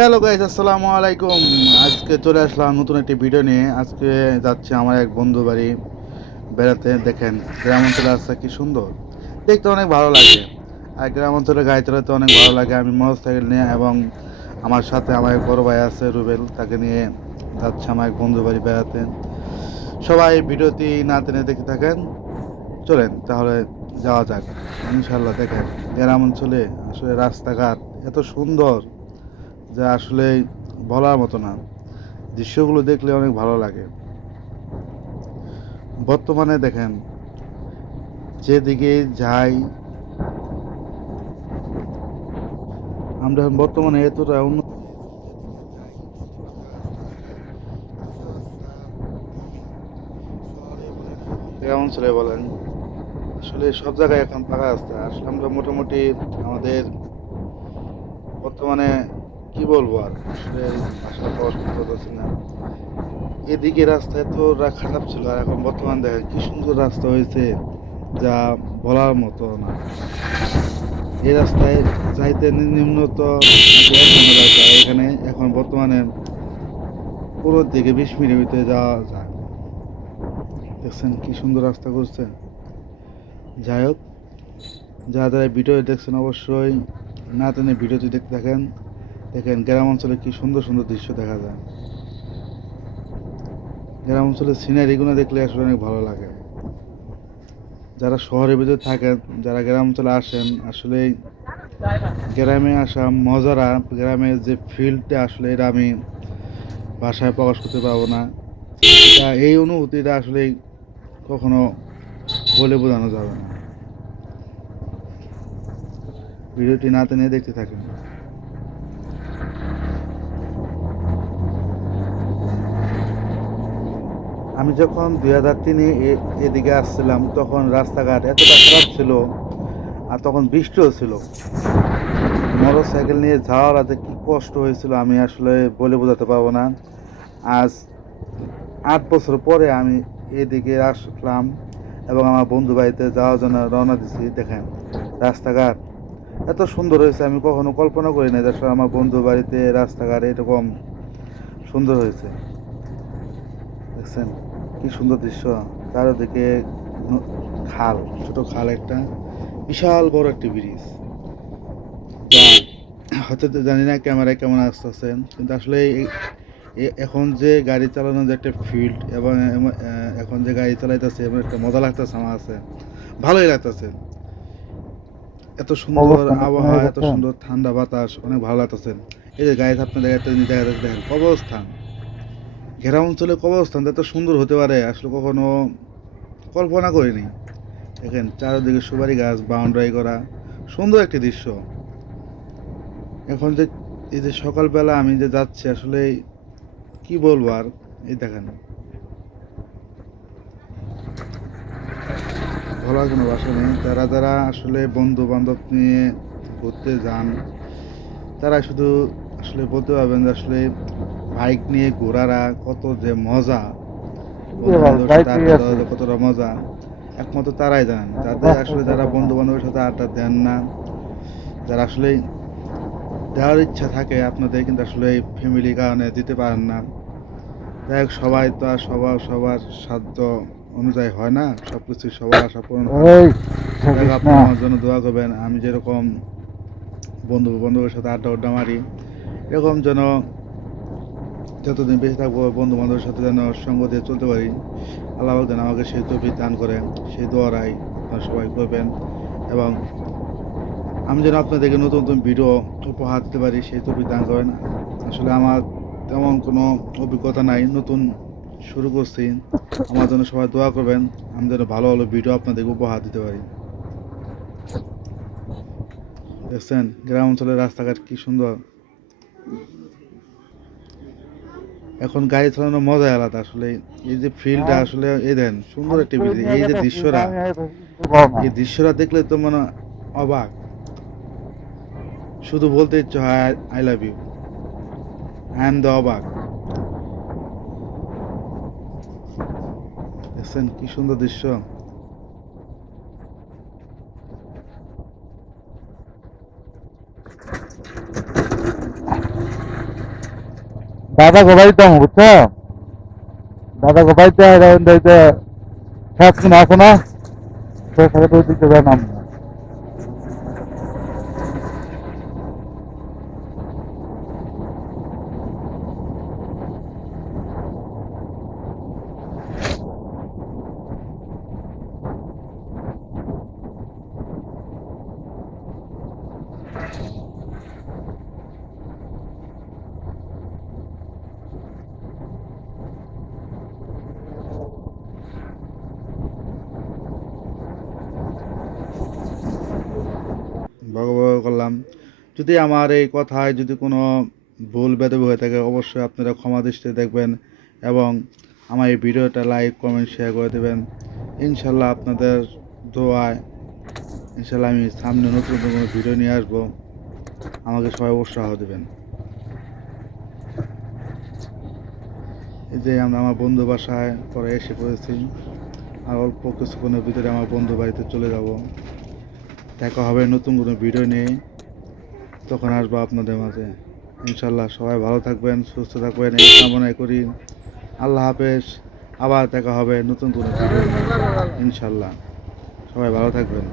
Hello guys, আসসালামু আলাইকুম। আজকে চলে আসলাম নতুন একটি ভিডিও নিয়ে। আজকে যাচ্ছি আমার এক বন্ধু বাড়ি বেড়াতে। দেখেন গ্রাম অঞ্চলে রাস্তা কি সুন্দর, দেখতে অনেক ভালো লাগে। আর গ্রাম অঞ্চলে গাড়ি চালাতে অনেক ভালো লাগে। আমি মোটরসাইকেল নিয়ে এবং আমার সাথে আমার এক বড় ভাই আছে রুবেল, তাকে নিয়ে যাচ্ছি আমার এক বন্ধু বাড়ি বেড়াতে। সবাই ভিডিওটি না টেনে দেখে থাকেন। চলেন তাহলে যাওয়া যাক। ইনশাল্লাহ দেখেন গ্রাম অঞ্চলে আসলে রাস্তাঘাট এত সুন্দর যা আসলে বলার মতো না। দৃশ্যগুলো দেখলে অনেক ভালো লাগে। বর্তমানে দেখেন যেদিকে যাই আমরা বর্তমানে এতটা উন্নত গ্রাম অঞ্চলে বলেন, আসলে সব জায়গায় এখন পাকা রাস্তা। আসলে আমরা মোটামুটি আমাদের বর্তমানে কি বলবো আর, আসলে ভাষা প্রকাশ করতে পারতেছি না। এদিকে রাস্তা এতটা খারাপ ছিল, আর এখন বর্তমান দেখেন কি সুন্দর রাস্তা হয়েছে যা বলার মতো না। এই রাস্তায় যাইতে নিম্নত আগে 1 ঘন্টা লাগতো, আর এখানে এখন বর্তমানে 15 থেকে 20 মিনিটের ভিতরে যাওয়া যায়। দেখছেন কি সুন্দর রাস্তা করছে। যাই হোক, যারা যারা ভিডিও দেখছেন অবশ্যই না টেনে ভিডিওটি দেখতে থাকেন। দেখেন গ্রাম অঞ্চলে কি সুন্দর সুন্দর দৃশ্য দেখা যায়। গ্রাম অঞ্চলের সিনারিগুলো দেখলে আসলে অনেক ভালো লাগে। যারা শহরের ভিতরে থাকেন, যারা গ্রাম অঞ্চলে আসেন, আসলে গ্রামে আসা মজারা, গ্রামের যে ফিল্ডটা আসলে এটা আমি ভাষায় প্রকাশ করতে পারবো না। এটা এই অনুভূতিটা আসলে কখনো বলে বোঝানো যাবে না। ভিডিওটি না টেনে দেখতে থাকেন। আমি যখন 2003-এ এদিকে আসছিলাম তখন রাস্তাঘাট এতটা খারাপ ছিল, আর তখন বৃষ্টিও ছিল। মোটর সাইকেল নিয়ে যাওয়ার রাতে কি কষ্ট হয়েছিল আমি আসলে বলে বোঝাতে পারবো না। আজ 8 বছর পরে আমি এদিকে আসলাম এবং আমার বন্ধু বাড়িতে যাওয়ার জন্য রওনা দিছি। দেখেন রাস্তাঘাট এত সুন্দর হয়েছে, আমি কখনো কল্পনা করি না যে আসলে আমার বন্ধু বাড়িতে রাস্তাঘাট এরকম সুন্দর হয়েছে। দেখছেন কি সুন্দর দৃশ্য। চারদিকে খাল, ছোট খাল একটা, বিশাল বড় একটি ব্রিজ, যা হয়তো জানি না ক্যামেরায় কেমন আসতেছে, কিন্তু আসলে এখন যে গাড়ি চালানোর যে একটা ফিল্ড এবং এখন যে গাড়ি চালাইতেছে এমন একটা মজা লাগতেছে আমার কাছে, ভালোই লাগতেছে। এত সুন্দর আবহাওয়া, এত সুন্দর ঠান্ডা বাতাস, অনেক ভালো লাগতেছে। এই যে গাড়ি আপনি দেখা যাচ্ছে, দেখেন কবরস্থান। গ্রাম অঞ্চলে কবরস্থান এত সুন্দর হতে পারে আসলে কখনো কল্পনা করিনি। দেখেন চারিদিকে সুপারি গাছ, বাউন্ডারি করা, সুন্দর একটি দৃশ্য। এখন যে এই যে সকালবেলা আমি যে যাচ্ছি আসলে কি বলবো আর, এই দেখেন বলার কোনো ভাষা নেই। যারা যারা আসলে বন্ধু বান্ধব নিয়ে ঘুরতে যান তারা শুধু আসলে বলতে পারবেন যে আসলে বাইক নিয়ে ঘোরারা কত যে মজা, বন্ধু বান্ধবের সাথে আড্ডা দেওয়া যে কতটা মজা একমাত্র তারাই জানেন। যাদের আসলে যারা বন্ধু বান্ধবের সাথে আড্ডা দেন না, যারা আসলে দেওয়ার ইচ্ছা থাকে আপনাদের কিন্তু আসলে ফ্যামিলির কারণে দিতে পারেন না। যাই হোক, সবাই তো আর সবার সাধ্য অনুযায়ী হয় না, সব কিছু সবার আশা পূরণ হয় না। যাই হোক, আপনি আমার জন্য দোয়া করবেন আমি যেরকম বন্ধু বান্ধবের সাথে আড্ডা মারি এরকম যেন যতদিন বেঁচে থাকবো বন্ধু বান্ধবের সাথে যেন সঙ্গ দিয়ে চলতে পারি। আল্লাহ যেন আমাকে সেই তৌফিক দান করেন, সেই দোয়ারাই আপনারা সবাই করবেন। এবং আমি যেন আপনাদেরকে নতুন নতুন ভিডিও উপহার দিতে পারি সেই তৌফিক দান করেন। আসলে আমার তেমন কোনো অভিজ্ঞতা নাই, নতুন শুরু করছি। আমার জন্য সবাই দোয়া করবেন, আমি যেন ভালো ভালো ভিডিও আপনাদেরকে উপহার দিতে পারি। দেখছেন গ্রাম অঞ্চলের রাস্তাঘাট কি সুন্দর। এখন গাড়ি চালানোর মজাই আলাদা আসলে। এই যে ফিল্ডটা আসলে এই দেন সুন্দর একটি ব্রিজ, এই যে দৃশ্যটা, এই দৃশ্যটা দেখলে তো মানে অবাক, শুধু বলতে ইচ্ছে হয় I love you, I am the অবাক। দেখছেন কি সুন্দর দৃশ্য। দাদা গোবাইতে আমি বুঝছো দাদা গোবাইতে খেত কিনা আছে না তো সেটা ওই দিকে যায় নাম বক বক করলাম। যদি আমার এই কথায় যদি কোনো ভুল বেদব হয়ে থাকে অবশ্যই আপনারা ক্ষমা দৃষ্টিতে দেখবেন এবং আমার এই ভিডিওটা লাইক কমেন্ট শেয়ার করে দেবেন। ইনশাল্লাহ আপনাদের দোয়ায় ইনশাল্লাহ আমি সামনে নতুন নতুন কোনো ভিডিও নিয়ে আসবো। আমাকে সবাই উৎসাহ দেবেন। এই যে আমরা আমার বন্ধু বাসায় পরে এসে পড়েছি, আর অল্প কিছুক্ষণের ভিতরে আমার বন্ধু বাড়িতে চলে যাব। দেখা হবে নতুন কোনো ভিডিও নিয়ে, তখন আসবো আপনাদের মাঝে। ইনশাল্লাহ সবাই ভালো থাকবেন, সুস্থ থাকবেন এই কামনাই করি। আল্লাহ হাফেজ। আবার দেখা হবে নতুন কোনো ভিডিও নিয়ে ইনশাল্লাহ। সবাই ভালো থাকবেন।